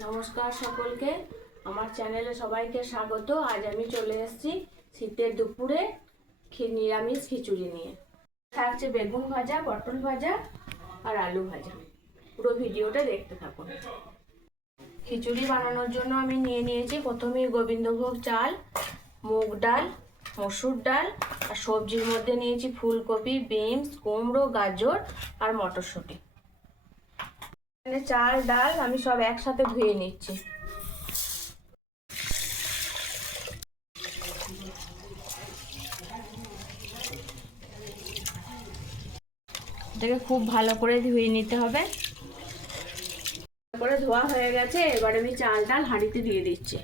নমস্কার সকলকে, আমার চ্যানেলে সবাইকে স্বাগত। আজ আমি চলে এসেছি শীতের দুপুরে নিরামিষ খিচুড়ি নিয়ে। থাকছে বেগুন ভাজা, পটল ভাজা আর আলু ভাজা। পুরো ভিডিওটা দেখতে থাকুন। খিচুড়ি বানানোর জন্য আমি নিয়ে নিয়েছি প্রথমেই গোবিন্দভোগ চাল, মুগ ডাল, মসুর ডাল আর সবজির মধ্যে নিয়েছি ফুলকপি, বিনস, কুমড়ো, গাজর আর মটরশুঁটি। চাল ডাল আমি সব একসাথে ধুয়ে নিচ্ছি। এটাকে খুব ভালো করে ধুয়ে নিতে হবে। করে ধোয়া হয়ে গেছে, এবার আমি চাল ডাল হাঁড়িতে দিয়ে দিচ্ছি।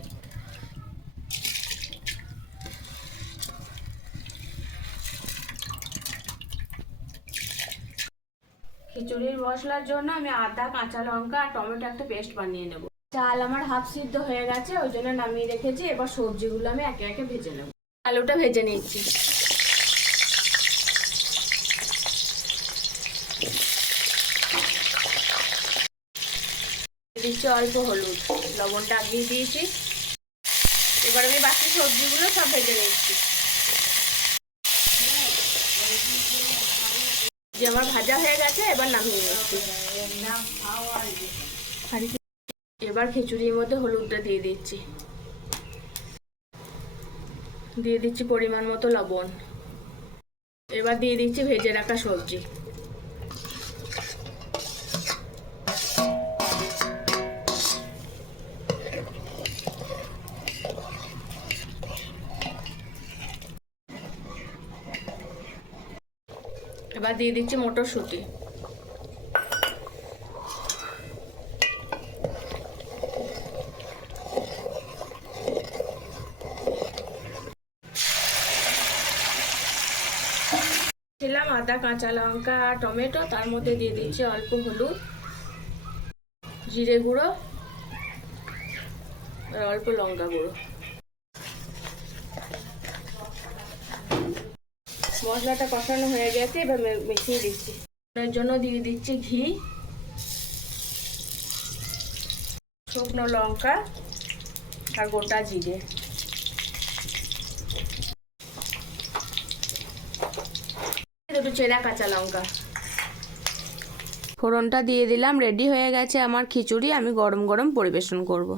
খিচুড়ির মশলার জন্য আমি আদা, কাঁচা লঙ্কা আর টমেটো একটা পেস্ট বানিয়ে নেব। চাল আমার হাফ সিদ্ধ হয়ে গেছে, ওই জন্য নামিয়ে রেখেছি। এবার সবজিগুলো আমি একে একে ভেজে নেব। আলুটা ভেজে নিচ্ছি। দিচ্ছি অল্প হলুদ, লবণটা আগিয়ে দিয়েছি। এবার আমি বাকি সবজিগুলো সব ভেজে নিচ্ছি। যে আমার ভাজা হয়ে গেছে, এবার নামিয়ে নিচ্ছি। এবার খিচুড়ির মধ্যে হলুদটা দিয়ে দিচ্ছি। দিয়ে দিচ্ছি পরিমাণ মতো লবণ। এবার দিয়ে দিচ্ছি ভেজে রাখা সবজি। এবার দিয়ে দিচ্ছি মটরশুঁটি। দিলাম আদা, কাঁচা লঙ্কা আর টমেটো, তার মধ্যে দিয়ে দিচ্ছি অল্প হলুদ, জিরে গুঁড়ো আর অল্প লঙ্কা গুঁড়ো। মশলাটা কষানো হয়ে গেছে, এবার মিশিয়ে দিচ্ছি। এর জন্য দিয়ে দিচ্ছি ঘি, শুকনো লঙ্কা আর গোটা জিরে। দুটো চেরা কাঁচা লঙ্কা। ফোড়নটা দিয়ে দিলাম। রেডি হয়ে গেছে আমার খিচুড়ি। আমি গরম গরম পরিবেশন করব।